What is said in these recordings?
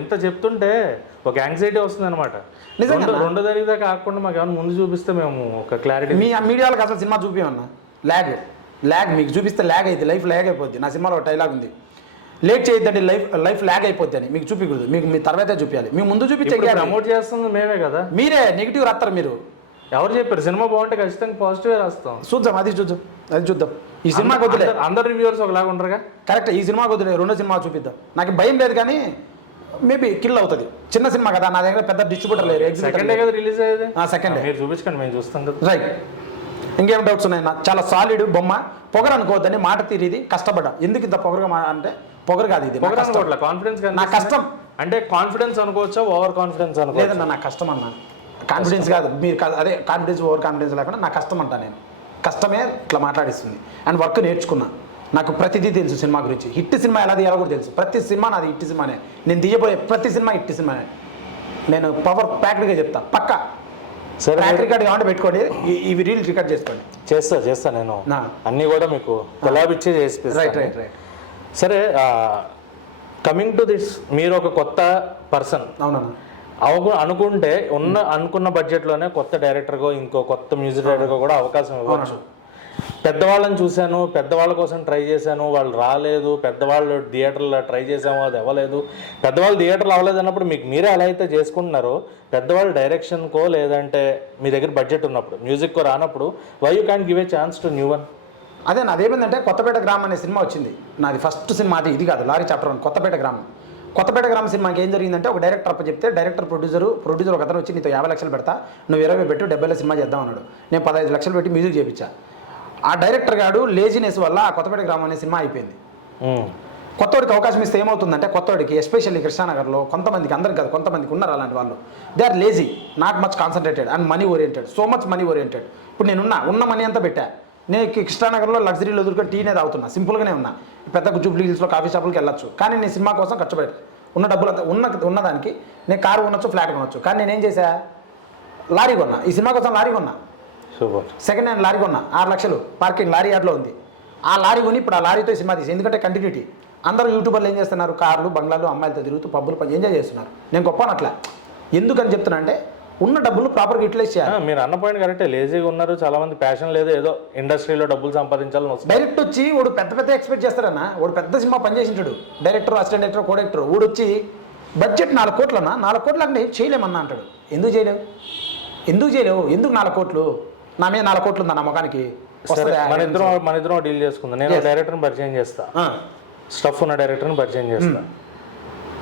ఇంత చెప్తుంటే ఒక యాంగ్జైటీ వస్తుంది అనమాట. నిజంగా రెండో తరగతి కాకుండా మాకు ఏమైనా ముందు చూపిస్తే మేము ఒక క్లారిటీ. మీ మీడియాలకు అసలు సినిమా చూపించమన్నా, ల్యాగ్ మీకు చూపిస్తే ల్యాగ్ అయితే లైఫ్ ల్యాగ్ అయిపోద్ది. నా సినిమాలో ఒక డైలాగ్ ఉంది, లేట్ చేయొద్దండి లైఫ్ ల్యాగ్ అయిపోద్ది అని. మీకు చూపించకూడదు, మీకు మీ తర్వాతే చూపించాలి. మీ ముందు చూపించే ప్రమోట్ చేస్తుంది మేమే కదా. మీరే నెగిటివ్ రాస్తారు. మీరు ఎవరు చెప్పారు? సినిమా బాగుంటే ఖచ్చితంగా పాజిటివ్ రాస్తాం. చూద్దాం, అది చూద్దాం. ఈ సినిమా వద్దులే, అందరు రివ్యూవర్స్ ఒకలాగా ఉండరుగా. కరెక్ట్, ఈ సినిమా వద్దులే, రెండో సినిమా చూపిద్దాం. నాకు భయం లేదు, కానీ మేబీ కిల్ అవుతుంది. చిన్న సినిమా కదా, నా దగ్గర పెద్ద డిస్ట్రిబ్యూటర్ లేరు. సెకండ్ కదా రిలీజ్ అయ్యేది. సెకండ్ మీరు చూపించండి, మేము చూస్తాం కదా. రైట్, ఇంకేం డౌట్స్ ఉన్నాయి? నాకు చాలా సాలిడ్ బొమ్మ. పొగరు అనుకోవద్దని, మాట తీరిది, కష్టపడ్డా. ఎందుకు ఇంత పొగరుగా అంటే పొగరు కాదు ఇది, కాన్ఫిడెన్స్. నా కష్టం అంటే కాన్ఫిడెన్స్ అనుకోవచ్చా, ఓవర్ కాన్ఫిడెన్స్ అనుకో? లేదన్నా, నా కష్టం అన్నా. కాన్ఫిడెన్స్ కాదు, మీరు అదే కాన్ఫిడెన్స్ ఓవర్ కాన్ఫిడెన్స్ లేకుండా నా కష్టం అంటా. నేను కష్టమే ఇట్లా మాట్లాడిస్తుంది. అండ్ వర్క్ నేర్చుకున్నా. నాకు ప్రతిదీ తెలుసు సినిమా గురించి. హిట్ సినిమా ఎలా తీయాలో కూడా తెలుసు. ప్రతి సినిమా నాది హిట్ సినిమానే. నేను తీయబోయే ప్రతి సినిమా హిట్ సినిమానే. నేను పవర్ ప్యాక్డ్గా చెప్తా, పక్కా. సరే, ట్రాక్ రికార్డ్ కావాలంటే పెట్టుకోండి, ఇవి రీల్ రికార్డ్ చేసుకోండి. చేస్తా నేను అన్నీ కూడా మీకు కొలాబిచ్చే చేసి. రైట్. సరే, కమింగ్ టు దిస్, మీరు ఒక కొత్త పర్సన్. అవునన్నా. అనుకుంటే అనుకున్న బడ్జెట్లోనే కొత్త డైరెక్టర్గో ఇంకో కొత్త మ్యూజిక్ డైరెక్టర్గో కూడా అవకాశం ఇవ్వచ్చు. పెద్దవాళ్ళని చూశాను, పెద్దవాళ్ళ కోసం ట్రై చేశాను, వాళ్ళు రాలేదు. పెద్దవాళ్ళు థియేటర్లో ట్రై చేసాము, అది అవ్వలేదు. పెద్దవాళ్ళు థియేటర్లు అవ్వలేదు అన్నప్పుడు మీకు మీరే ఎలా అయితే చేసుకుంటున్నారో, పెద్దవాళ్ళు డైరెక్షన్కో లేదంటే మీ దగ్గర బడ్జెట్ ఉన్నప్పుడు, మ్యూజిక్కో రానప్పుడు, why you can give a chance to new one? అదే నాదేమైందంటే, కొత్తపేట గ్రామం అనే సినిమా వచ్చింది. నాది ఫస్ట్ సినిమా. అది ఇది కాదు, లారీ చాప్టర్ 1, కొత్తపేట గ్రామం సినిమాకి ఏం జరిగిందంటే, ఒక డైరెక్టర్ అప్ప చెప్తే, డైరెక్టర్ ప్రొడ్యూసర్ ఒక అతను వచ్చి, నీతో 50 లక్షలు పెడతా, నువ్వు 20 పెట్టు, 70 సినిమా చేద్దాం అన్నాడు. నేను 15 లక్షలు పెట్టి మ్యూజిక్ చేయించా. ఆ డైరెక్టర్ గారు లేజినెస్ వల్ల ఆ కొత్తపేట గ్రామం అనే సినిమా అయిపోయింది. కొత్తవాడికి అవకాశం ఇస్తే ఏమవుతుందంటే, కొత్తవాడికి ఎస్పెషల్లీ కృష్ణానగర్లో కొంతమందికి, అందరికి కాదు, కొంతమందికి ఉన్నారు అలాంటి వాళ్ళు. They are lazy, not much concentrated and money oriented, so much money oriented. ఇప్పుడు నేను ఉన్న మనీ అంతా పెట్టా. నేను కృష్ణానగర్లో లగ్జరీలో ఎదుర్కొని టీనే తాగుతున్నా, సింపుల్గానే ఉన్నా. పెద్ద జూబ్లీ హిల్స్లో కాఫీ షాపులకి వెళ్ళొచ్చు, కానీ నేను సినిమా కోసం ఖర్చు పెట్టాను. ఉన్న డబ్బులు ఉన్నదానికి నేను కారు కొనొచ్చు, ఫ్లాట్ కొనొచ్చు. కానీ నేనేం చేశా, లారీ కొన్నా. ఈ సినిమా కోసం లారీ కొన్నా. సూపర్. సెకండ్ హ్యాండ్ లారీ కొన్నా, 6 లక్షలు పార్కింగ్ లారీ యార్డ్లో ఉంది. ఆ లారీ కొని ఇప్పుడు ఆ లారీతో సినిమా తీసి, ఎందుకంటే కంటిన్యూటీ. అందరూ యూట్యూబర్లు ఏం చేస్తున్నారు, కార్లు బంగ్లాలు అమ్మాయిలతో తిరుగుతూ పబ్బులు ఎంజాయ్ చేస్తున్నారు. నేను గొప్పనట్లా. ఎందుకని చెప్తున్నా అంటే, ఉన్న డబ్బులు ప్రాపర్గా యూటిలైజ్ చేయాలి. మీరు అన్న పాయింట్ కరెక్టే. లేజీగా ఉన్నారు చాలా మంది, ప్యాషన్ లేదు, ఏదో ఇండస్ట్రీలో డబ్బులు సంపాదించాలని వస్తుంది. డైరెక్ట్ వచ్చి వాడు పెద్ద ఎక్స్పెక్ట్ చేస్తారన్నా. వాడు పెద్ద సినిమా పనిచేసింటాడు, director, assistant director, co director. వాడు వచ్చి బడ్జెట్ 4 కోట్లన్నా, 4 కోట్లు అంటే చేయలేమన్నా అంటాడు. ఎందుకు చేయలేవు? ఎందుకు 4 కోట్లు? నా మీద 4 కోట్లు ఉందా నా ముఖానికి? మన ఇద్దరం డీల్ చేసుకుందాం. నేను డైరెక్టర్ని పరిచయం చేస్తా, స్టఫ్ ఉన్న డైరెక్టర్ని పరిచయం చేస్తా.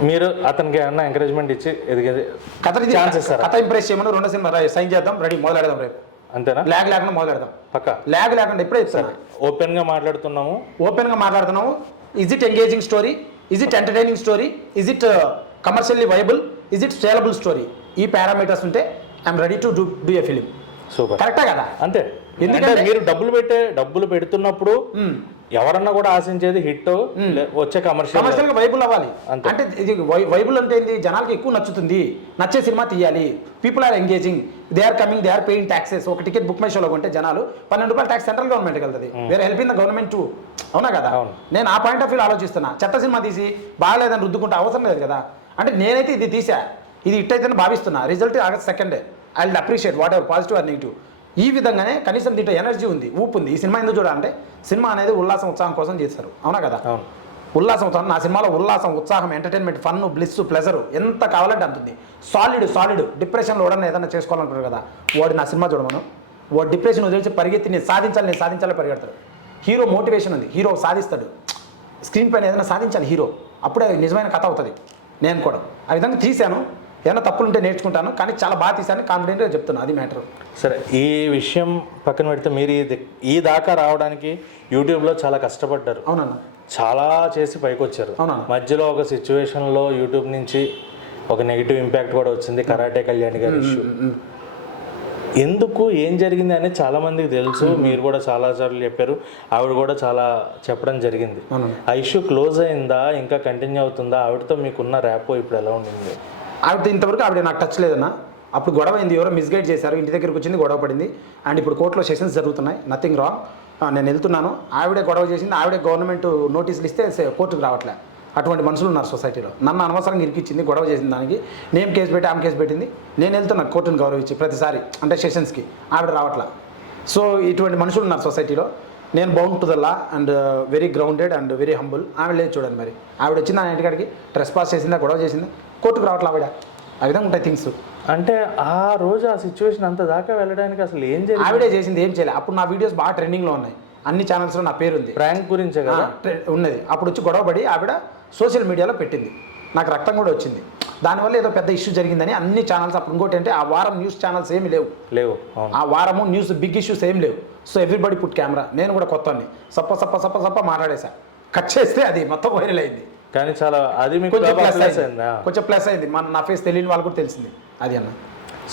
మీరు అతనికి ఏమన్నా ఎంకరేజ్మెంట్ ఇచ్చి ఎదిగేది కథ ఇంప్రెస్ చేయమని 2 సినిమా సైన్ చేద్దాం, రెడీ, మొదలెడదాం రేపు. అంతేనా? ల్యాగ్ లేకుండా మొదలెడదాం. పక్కా ల్యాగ్ లేకుండా ఎప్పుడే ఇస్తాను. ఓపెన్గా మాట్లాడుతున్నాము. Is it engaging story? Is it entertaining story? Is it commercially viable? Is it saleable story? ఈ పారామీటర్స్ ఉంటే I'm ready to do a film. Super. కరెక్టా కదా? అంతే. ఎందుకంటే మీరు డబ్బులు పెడుతున్నప్పుడు ఎవరన్నా కూడా ఆశించేది హిట్ వచ్చే కమర్షియల్గా వైబుల్ అవ్వాలి. అంటే ఇది వైబుల్ అంటే ఏంది, జనాలకి ఎక్కువ నచ్చుతుంది, నచ్చే సినిమా తీయాలి. People are engaging, they are coming, they are paying taxes. ఒక టికెట్ బుక్ మై షోలో కొంటే జనాలు 12 రూపాయలు ట్యాక్స్ సెంట్రల్ గవర్నమెంట్కి వెళ్తుంది. వేరే హెల్పింగ్ ద గవర్నమెంట్ టు. అవునా కదా? నేను ఆ పాయింట్ ఆఫ్ వ్యూ ఆలోచిస్తున్నా. చెత్త సినిమా తీసి బాగాలేదని రుద్దుకుంటే అవసరం లేదు కదా. అంటే నేనైతే ఇది తీసా, ఇది హిట్ అయితే భావిస్తున్నా. Result August 2 I will appreciate whatever positive or negative. ఈ విధంగానే కనీసం దీంట్లో ఎనర్జీ ఉంది, ఊపు ఉంది. ఈ సినిమా ఎందుకు చూడాలంటే, సినిమా అనేది ఉల్లాసం ఉత్సాహం కోసం చేస్తారు. అవునా కదా? ఉల్లాసం ఉత్సాహం. నా సినిమాలో ఉల్లాసం ఉత్సాహం ఎంటర్టైన్మెంట్ ఫన్ బ్లిస్ ప్లెజర్ ఎంత కావాలంటే అంతుంది. సాలిడ్ డిప్రెషన్లో ఎవడన్నా ఏదైనా చేసుకోవాలంటారు కదా, వాడు నా సినిమా చూడమను. వాడు డిప్రెషన్ వదిలేసి పరిగెత్తి నేను సాధించాలి పరిగెడతాడు. హీరో మోటివేషన్ ఉంది, హీరో సాధిస్తాడు. స్క్రీన్ పైన ఏదైనా సాధించాలి హీరో, అప్పుడే నిజమైన కథ అవుతుంది. నేను కూడా ఆ విధంగా తీశాను. ఏమైనా తప్పులుంటే నేర్చుకుంటాను, కానీ చాలా బాగా తీశాను, కాన్ఫిడెంట్గా చెప్తున్నాను. అది మ్యాటర్. సరే, ఈ విషయం పక్కన పెడితే మీరు ఈ దాకా రావడానికి యూట్యూబ్లో చాలా కష్టపడ్డారు. అవునన్నా. చాలా చేసి పైకి వచ్చారు. మధ్యలో ఒక సిచ్యువేషన్లో యూట్యూబ్ నుంచి ఒక నెగిటివ్ ఇంపాక్ట్ కూడా వచ్చింది, కరాటే కళ్యాణ్ గారి ఇష్యూ. ఎందుకు, ఏం జరిగింది అనేది చాలా మందికి తెలుసు. మీరు కూడా చాలా సార్లు చెప్పారు, ఆవిడ కూడా చాలా చెప్పడం జరిగింది. ఆ ఇష్యూ క్లోజ్ అయిందా, ఇంకా కంటిన్యూ అవుతుందా? ఆవిడతో మీకున్న ర్యాపో ఇప్పుడు ఎలా ఉండింది? ఇంతవరకు ఆవిడ నాకు టచ్ లేదన్నా. అప్పుడు గొడవ అయింది, ఎవరో మిస్గైడ్ చేశారు, ఇంటి దగ్గరికి వచ్చింది, గొడవ పడింది. అండ్ ఇప్పుడు కోర్టులో సెషన్స్ జరుగుతున్నాయి, నథింగ్ రాంగ్. నేను వెళ్తున్నాను. ఆవిడే గొడవ చేసింది, ఆవిడే గవర్నమెంట్ నోటీసులు ఇస్తే కోర్టుకు రావట్లే. అటువంటి మనుషులు ఉన్నారు సొసైటీలో. నన్ను అనవసరంగా ఇరికిచ్చింది, గొడవ చేసిన దానికి నేను కేసు పెట్టి ఆమె కేసు పెట్టింది. నేను వెళ్తున్నా కోర్టును గౌరవించి ప్రతిసారి, అంటే సెషన్స్కి ఆవిడ రావట్లా. సో ఇటువంటి మనుషులు ఉన్నారు సొసైటీలో. నేను bound to the law and very grounded and very humble. ఆవిడ లేదు చూడండి, మరి ఆవిడ వచ్చింది నా ఇంటికాడికి ట్రెస్ పాస్ చేసిందా, గొడవ చేసిందా, కోర్టుకు రావట్లా ఆవిడ. ఆ విధంగా ఉంటాయి థింగ్స్. అంటే ఆ రోజు ఆ సిచ్యువేషన్ అంత దాకా వెళ్ళడానికి అసలు ఏం జరిగింది? ఆవిడే చేసింది, ఏం చేయలేదు. అప్పుడు నా వీడియోస్ బాగా ట్రెండింగ్లో ఉన్నాయి, అన్ని ఛానల్స్లో నా పేరు ఉంది, ప్రాంక్ గురించే కదా ఉన్నది. అప్పుడు వచ్చి గొడవపడి ఆవిడ సోషల్ మీడియాలో పెట్టింది, నాకు రక్తం కూడా వచ్చింది. దానివల్ల ఏదో పెద్ద ఇష్యూ జరిగిందని అన్ని ఛానల్స్. అప్పుడు ఇంకోటి అంటే ఆ వారం న్యూస్ ఛానల్స్ ఏమి లేవు. ఆ వారము న్యూస్ బిగ్ ఇష్యూస్ ఏం లేవు. So everybody put camera. నేను కూడా కొత్తని సప్ప మాట్లాడేసా. కట్ చేస్తే అది మొత్తం వైరల్ అయింది. కానీ చాలా అది మీకు కొంచెం ప్లస్ అయింది. నా ఫేస్ తెలియని వాళ్ళు కూడా తెలిసింది అది అన్న.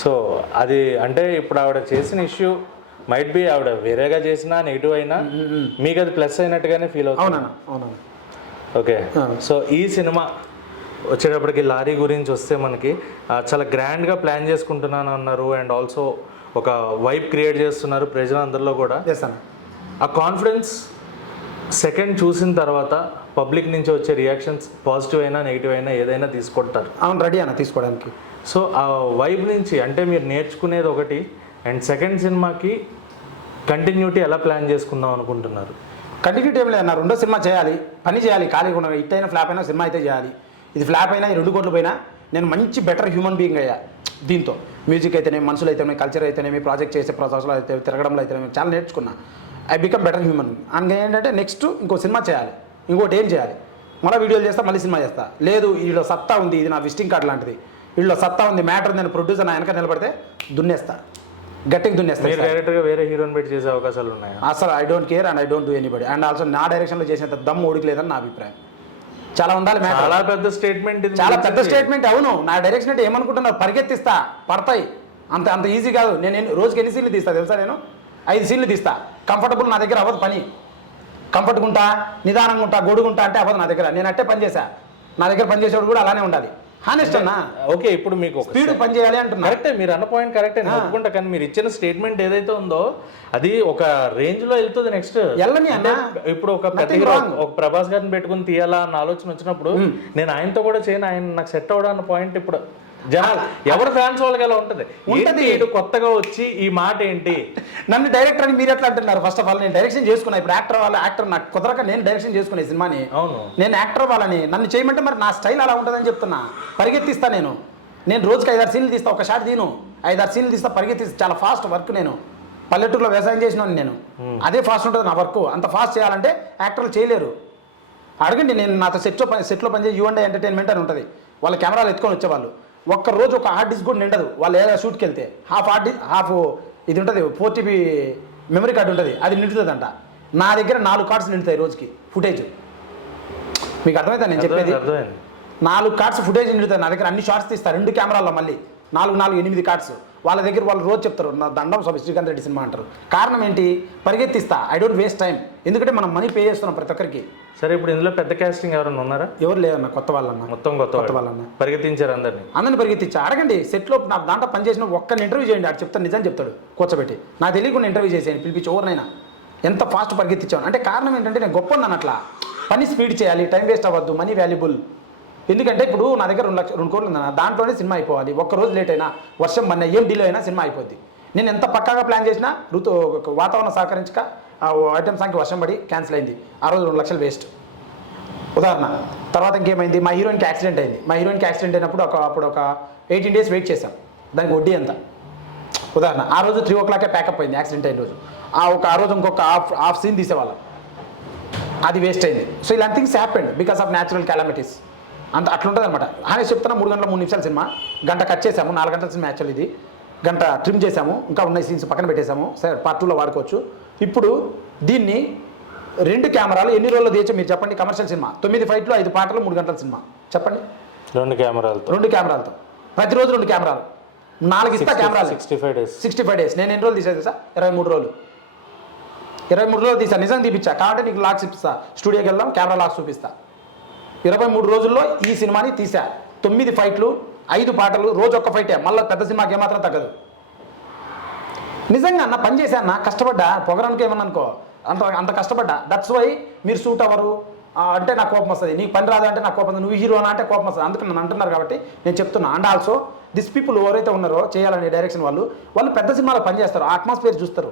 సో అది అంటే ఇప్పుడు ఆవిడ చేసిన ఇష్యూ మైట్ బి ఆవిడ వేరేగా చేసినా నెగిటివ్ అయినా మీకు అది ప్లస్ అయినట్టుగానే ఫీల్ అవుతుంది. అవునా ఓకే. సో ఈ సినిమా వచ్చేటప్పటికి లారీ గురించి వస్తే మనకి చాలా గ్రాండ్గా ప్లాన్ చేసుకుంటున్నాను అన్నారు. అండ్ ఆల్సో ఒక వైబ్ క్రియేట్ చేస్తున్నారు ప్రజలందరిలో కూడా. ఆ కాన్ఫిడెన్స్ సెకండ్ చూసిన తర్వాత పబ్లిక్ నుంచి వచ్చే రియాక్షన్స్ పాజిటివ్ అయినా నెగిటివ్ అయినా ఏదైనా తీసుకుంటారు. అవును, రెడీ అన్న తీసుకోవడానికి. సో ఆ వైబ్ నుంచి అంటే మీరు నేర్చుకునేది ఒకటి, అండ్ సెకండ్ సినిమాకి కంటిన్యూటీ ఎలా ప్లాన్ చేసుకుందాం అనుకుంటున్నారు? కంటిన్యూటీ ఏం లేదన్న, రెండో సినిమా చేయాలి, పని చేయాలి. ఖాళీగా ఉండగా హిట్ అయినా ఫ్లాప్ అయినా సినిమా అయితే చేయాలి. ఇది ఫ్లాప్ అయినా ఈ 2 కోట్లు పోయినా నేను మంచి బెటర్ హ్యూమన్ బీయింగ్ అయ్యా దీంతో. మ్యూజిక్ అయితేనేమి, మనుషులు అయితేనేమి, కల్చర్ అయితేనేమి, ప్రాజెక్ట్ చేసే ప్రాసెస్లో అయితే, తిరగడంలో అయితేనేమి చాలా నేర్చుకున్నా. I become better human. అందుకే ఏంటంటే నెక్స్ట్ ఇంకో సినిమా చేయాలి, ఇంకోటి ఏం చేయాలి, మళ్ళీ వీడియోలు చేస్తా, మళ్ళీ సినిమా చేస్తా. లేదు వీళ్ళలో సత్తా ఉంది, ఇది నా విజిటింగ్ కార్డ్ లాంటిది, వీళ్ళలో సత్తా ఉంది, మ్యాటర్ ఉంది, నేను ప్రొడ్యూసర్ నా వెనక నిలబడితే దున్నేస్తా, గట్టిగా దున్నేస్తా. డైరెక్టర్గా వేరే హీరోని పెట్టి చేసే అవకాశాలు ఉన్నాయి? అసలు I don't care and I don't do anybody. And also నా డైరెక్షన్లో చేసేంత దమ్ ఓడికి లేదని నా అభిప్రాయం. చాలా ఉండాలి. చాలా పెద్ద స్టేట్మెంట్, చాలా పెద్ద స్టేట్మెంట్. అవును, నా డైరెక్షన్ అంటే ఏమనుకుంటున్నారు, పరిగెత్తిస్తా, పడతాయి, అంత ఈజీ కాదు. నేను రోజుకి ఎన్ని సీన్లు తీస్తా తెలుసా? నేను 5 సీన్లు తీస్తా. కంఫర్టబుల్ నా దగ్గర అవ్వదు పని. కంఫర్ట్గా ఉంటా, నిదానంగా ఉంటా, గొడుగుంటా అంటే అవ్వదు నా దగ్గర. నేను అట్టే పని చేశా. నా దగ్గర పని చేసేవాడు కూడా అలానే ఉండాలి. హానెస్ట్ అన్నా. ఓకే, ఇప్పుడు మీకు స్పీడ్ పని చేయాలి అంటున్నా. కరెక్టే, మీరు అన్న పాయింట్ కరెక్టే, అనుకుంటా. కానీ మీరు ఇచ్చిన స్టేట్మెంట్ ఏదైతే ఉందో అది ఒక రేంజ్ లో వెళ్తుంది. నెక్స్ట్ వెళ్ళని అన్న. ఇప్పుడు ఒక ప్రభాస్ గారిని పెట్టుకుని తీయాలా అన్న ఆలోచన వచ్చినప్పుడు నేను ఆయనతో కూడా చేయను, ఆయన నాకు సెట్ అవ్వడం అన్న పాయింట్ ఇప్పుడు జనాలు ఎవరు ఫ్యాన్స్ వాళ్ళకి ఎలా ఉంటుంది. కొత్తగా వచ్చి ఈ మాట ఏంటి, నన్ను డైరెక్టర్ అని మీరు ఎట్లా అంటున్నారు? ఫస్ట్ ఆఫ్ ఆల్ నేను డైరెక్షన్ చేసుకున్నా. ఇప్పుడు యాక్టర్ నాకు కుదరక నేను డైరెక్షన్ చేసుకునే సినిమాని. అవును, నేను యాక్టర్ వాళ్ళని నన్ను చేయమంటే మరి నా స్టైల్ అలా ఉంటుందని చెప్తున్నా. పరిగెత్తిస్తా నేను రోజుకి 5-6 సీన్లు తీస్తా. ఒక షాట్ తీను, 5-6 సీన్లు తీస్తా, పరిగెత్తిస్తా. చాలా ఫాస్ట్ వర్క్. నేను పల్లెటూరులో వ్యవసాయం చేసినాను నేను. అదే ఫాస్ట్ ఉంటుంది నా వర్క్. అంత ఫాస్ట్ చేయాలంటే యాక్టర్లు చేయలేరు. అడగండి, నేను నాతో సెట్లో పనిచేసి యువన్ ఎంటర్టైన్మెంట్ అని ఉంటుంది. వాళ్ళ కెమెరాలు ఎత్తుకొని వచ్చేవాళ్ళు. ఒక్కరోజు ఒక హార్డ్ డిస్క్ కూడా నిండదు. వాళ్ళు ఏదైనా షూట్కి వెళ్తే హాఫ్ ఇది ఉంటుంది, 4 TB మెమరీ కార్డు ఉంటుంది, అది నిండుతుందంట. నా దగ్గర 4 కార్డ్స్ నిండుతాయి రోజుకి ఫుటేజ్. మీకు అర్థమవుతా నేను చెప్పేది? 4 కార్డ్స్ ఫుటేజ్ నిండుతాయి నా దగ్గర. అన్ని షార్ట్స్ తీస్తారు 2 కెమెరాల్లో, మళ్ళీ 4 8 కార్డ్స్. వాళ్ళ దగ్గర వాళ్ళు రోజు చెప్తారు నా దండం స్వామి శ్రీకాంత్ రెడ్డి సినిమా అంటారు. కారణం ఏంటి? పరిగెత్తిస్తా. I don't waste time. ఎందుకంటే మనం మనీ పే చేస్తున్నాం ప్రతి ఒక్కరికి. సరే, ఇప్పుడు ఇందులో పెద్ద కాస్టింగ్ ఎవరైనా ఉన్నారా? ఎవరు లేదన్న, కొత్త వాళ్ళన్న. మొత్తం కొత్త వాళ్ళన్న పరిగెత్తించారు అందరినీ పరిగెత్తించా. అడగండి, సెట్లో నా దాంట్లో పనిచేసిన ఒక్కరిని ఇంటర్వ్యూ చేయండి, ఆడు చెప్తాను, నిజం చెప్తాడు. కూర్చోబెట్టి నాకు తెలియకుండా ఇంటర్వ్యూ చేసేయండి, పిలిపించి ఎవరినైనా. ఎంత ఫాస్ట్ పరిగెత్తించాను అంటే కారణం ఏంటంటే నేను గొప్ప ఉన్నాను అట్లా. పని స్పీడ్ చేయాలి, టైం వేస్ట్ అవ్వద్దు, మనీ వాల్యుబుల్. ఎందుకంటే ఇప్పుడు నా దగ్గర 2 కోట్లు ఉందన్న, దాంట్లోనే సినిమా అయిపోవాలి. ఒక్కరోజు లేట్ అయినా, వర్షం పడినా, ఏం డిలే అయినా సినిమా అయిపోద్ది. నేను ఎంత పక్కాగా ప్లాన్ చేసినా వాతావరణం సహకరించక ఐటమ్ సాంగ్కి వర్షం పడి క్యాన్సిల్ అయింది. ఆ రోజు 2 లక్షలు వేస్ట్. ఉదాహరణ. తర్వాత ఇంకేమైంది, మా హీరోయిన్కి యాక్సిడెంట్ అయింది. మా హీరోయిన్కి యాక్సిడెంట్ అయినప్పుడు అప్పుడు ఒక 18 days వెయిట్ చేశాం. దానికి వడ్డీ ఎంత? ఉదాహరణ. ఆ రోజు 3 o'clock ప్యాకప్ అయింది యాక్సిడెంట్ అయిన రోజు. ఆ రోజు ఇంకొక హాఫ్ సీన్ తీసేవాళ్ళం, అది వేస్ట్ అయింది. సో ఇలాంటి things happened because of natural calamities. అట్లుంటుంది అనమాట. ఆయన చెప్తున్నా 3 గంటల 3 నిమిషాల సినిమా, గంట కట్ చేసాము. 4 గంటల సినిమా యాక్చువల్ ఇది. గంట ట్రిమ్ చేసాము, ఇంకా ఉన్న సీన్స్ పక్కన పెట్టేసాము. సరే, Part 2లో వాడుకోవచ్చు. ఇప్పుడు దీన్ని 2 కెమెరాలు ఎన్ని రోజుల్లో తీయచ్చు మీరు చెప్పండి? కమర్షియల్ సినిమా 9 ఫైట్లు 5 పాటలు 3 గంటల సినిమా చెప్పండి. 2 కెమెరాలతో ప్రతిరోజు 2 కెమెరాలు, 4 ఇస్తా కెమెరాలు. 65 days. నేను ఎన్ని రోజులు తీసేది సార్? 23 రోజులు. 23 రోజులు తీసా. నిజంగా తీపిచ్చా. కాబట్టి నీకు లాక్స్ ఇస్తా, స్టూడియోకి వెళ్దాం, కెమెరా లాక్స్ చూపిస్తా. 23 రోజుల్లో ఈ సినిమాని తీసా. 9 ఫైట్లు 5 పాటలు, రోజు 1 ఫైటే. మళ్ళీ పెద్ద సినిమాకి ఏమాత్రం తగ్గదు. నిజంగా అన్న పని చేశా అన్న, కష్టపడ్డా. పొగరానికి ఏమన్నా అనుకో, అంత కష్టపడ్డా. దట్స్ వై మీరు సూట్ అవ్వరు, అంటే నాకు కోపం వస్తుంది, నీకు పని రాదు అంటే నాకు కోపం వస్తుంది, నువ్వు హీరో అంటే కోపం వస్తుంది. అందుకని నన్ను అంటున్నారు కాబట్టి నేను చెప్తున్నా. అండ్ ఆల్సో దిస్ పీపుల్ ఎవరైతే ఉన్నారో చేయాలనే డైరెక్షన్ వాళ్ళు పెద్ద సినిమాలో పనిచేస్తారు, అట్మాస్ఫియర్ చూస్తారు.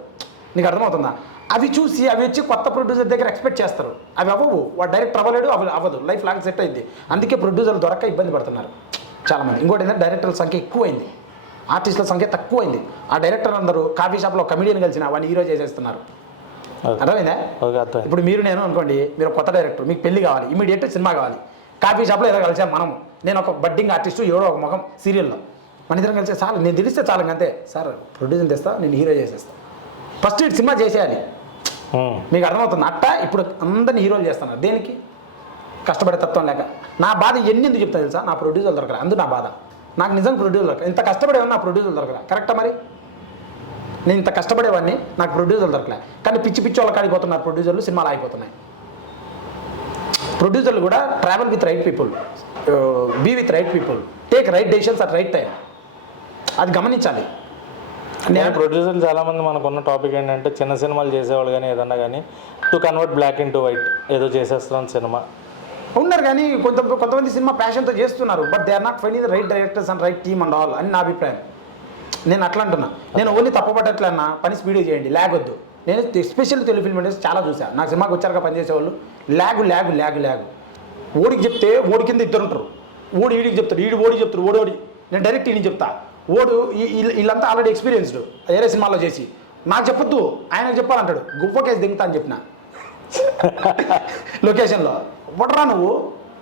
నీకు అర్థమవుతుందా? అవి చూసి అవి వచ్చి కొత్త ప్రొడ్యూసర్ దగ్గర ఎక్స్పెక్ట్ చేస్తారు. అవి అవ్వవు, వాడు డైరెక్ట్ అవ్వలేడు, అవ్వదు, లైఫ్ లాంగ్ సెట్ అయింది. అందుకే ప్రొడ్యూసర్లు దొరక్క ఇబ్బంది పడుతున్నారు చాలామంది. ఇంకోటి ఏంటంటే డైరెక్టర్ల సంఖ్య ఎక్కువైంది, ఆర్టిస్టుల సంఖ్య తక్కువైంది. ఆ డైరెక్టర్ అందరూ కాఫీ షాప్లో కమిడియన్ కలిసిన వాడిని హీరో చేసేస్తున్నారు. అర్థమైందా? ఇప్పుడు నేను అనుకోండి, మీరు కొత్త డైరెక్టర్, మీకు పెళ్లి కావాలి, ఇమీడియట్ సినిమా కావాలి, కాఫీ షాప్లో ఏదో కలిసాం మనము, నేను ఒక బడ్డింగ్ ఆర్టిస్టు, ఎవడో ఒక ముఖం సీరియల్లో, మన ఇద్దరం కలిసి చాలు, నేను తెలిస్తే చాలు అంతే. సార్ ప్రొడ్యూసర్ తెస్తా, నేను హీరో చేసేస్తాను, ఫస్ట్ ఇటు సినిమా చేసేయాలి. మీకు అర్థమవుతుంది? అట్టా ఇప్పుడు అందరినీ హీరోలు చేస్తున్నారు. దేనికి? కష్టపడే తత్వం లేక. నా బాధ ఎందుకు చెప్తాను తెలుసా? నా ప్రొడ్యూసర్ దొరకరా, అందుకు నా బాధ. నాకు నిజంగా ప్రొడ్యూసర్ దొరకరా, ఇంత కష్టపడే నా ప్రొడ్యూసర్ దొరకరా. కరెక్టా? మరి నేను ఇంత కష్టపడేవాడిని, నాకు ప్రొడ్యూసర్ దొరకలే. కానీ పిచ్చి వాళ్ళ కాడికి పోతున్నారు ప్రొడ్యూసర్లు, సినిమాలు ఆగిపోతున్నాయి. ప్రొడ్యూసర్లు కూడా travel with right people, be with right people, take right decisions at right time. అది గమనించాలి. నేను ప్రొడ్యూసర్లు చాలామంది మనకున్న టాపిక్ ఏంటంటే చిన్న సినిమాలు చేసేవాళ్ళు కానీ ఏదన్నా కానీ to convert black into white ఏదో చేసేస్తున్నాం సినిమా ఉన్నారు. కానీ కొంతమంది సినిమా ప్యాషన్తో చేస్తున్నారు, but they are not finding the right directors and right team and all అని నా అభిప్రాయం. నేను అట్లా అంటున్నా. నేను ఓన్లీ తప్పబట్టట్లన్నా పని స్పీడ్గా చేయండి, ల్యాగ్ వద్దు. నేను ఎస్పెషల్లీ తెలుగు ఫిల్మ్ ఇండస్ట్రీ చాలా చూసాను. నాకు సినిమాకి వచ్చారుగా పనిచేసేవాళ్ళు ల్యాగ్. ఓడికి చెప్తే ఓడి కింద ఇద్దరు ఉంటారు, ఓడి ఈడికి చెప్తాడు, ఓడికి చెప్తారు, ఓడి. నేను డైరెక్ట్ ఈడికి చెప్తా, ఓడు వీళ్ళంతా ఆల్రెడీ ఎక్స్పీరియన్స్డ్ వేరే సినిమాలో చేసి, నాకు చెప్పొద్దు ఆయనకు చెప్పాలంటాడు. గువ్వ కేసు దిగుతా అని చెప్పిన లొకేషన్లో. వడరా నువ్వు,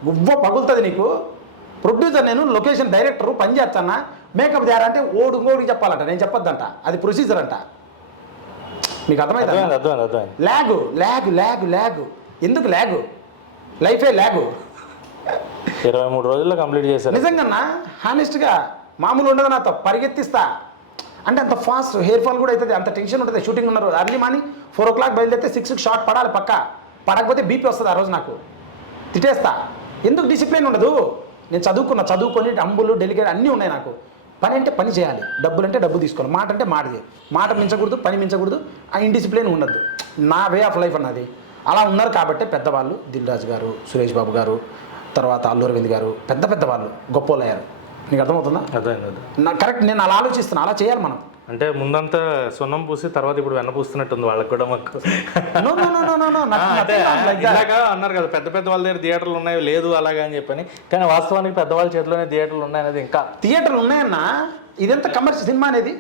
గువ్వ పగులుతుంది నీకు. ప్రొడ్యూసర్ నేను, లొకేషన్ డైరెక్టర్, పని చేస్తానా, మేకప్ తేరా అంటే ఇంకోడికి చెప్పాలంట, నేను చెప్పొద్దంట, అది ప్రొసీజర్ అంట. మీకు అర్థమైందా? ల్యాగ్. ఎందుకు ల్యాగ్? లైఫే ల్యాగ్. 23 రోజుల్లో కంప్లీట్ చేశారు. నిజంగా హానెస్ట్గా మామూలు ఉండదు, నాతో పరిగెత్తిస్తా అంటే అంత ఫాస్ట్. హెయిర్ ఫాల్ కూడా అవుతుంది, అంత టెన్షన్ ఉంటుంది. షూటింగ్ ఉన్నారు, అర్లీ మార్నింగ్ 4 o'clock బయలుదేరితే 6కి షాట్ పడాలి పక్క. పడకపోతే బీపీ వస్తుంది ఆ రోజు, నాకు తిట్టేస్తా. ఎందుకు డిసిప్లిన్ ఉండదు? నేను చదువుకొని అంబులు డెలికేట్ అన్నీ ఉన్నాయి నాకు. పని అంటే పని చేయాలి, డబ్బులు అంటే డబ్బు తీసుకోవాలి, మాట అంటే మాట చేయాలి. మాట మించకూడదు, పని మించకూడదు, ఆ ఇండిసిప్లిన్ ఉండద్దు. నా వే ఆఫ్ లైఫ్ అన్నది. అలా ఉన్నారు కాబట్టి పెద్దవాళ్ళు, దిల్ రాజు గారు, సురేష్ బాబు గారు, తర్వాత అల్లు అరవింద్ గారు, పెద్ద వాళ్ళు గొప్పలు అయ్యారు. నీకు అర్థమవుతుందా? నా కరెక్ట్. నేను అలా ఆలోచిస్తున్నా, అలా చేయాలి మనం. అంటే ముందంతా సున్నం పూసి తర్వాత ఇప్పుడు వెన్న పూస్తున్నట్టుంది వాళ్ళకి కూడా. మాకు ఇలాగా అన్నారు కదా, పెద్ద వాళ్ళ దగ్గర థియేటర్లు ఉన్నాయి, లేదు అలాగా అని చెప్పని. కానీ వాస్తవానికి పెద్దవాళ్ళ చేతిలోనే థియేటర్లు ఉన్నాయి అనేది. ఇంకా థియేటర్లు ఉన్నాయన్నా, ఇదంతా కమర్షియల్ సినిమా అనేది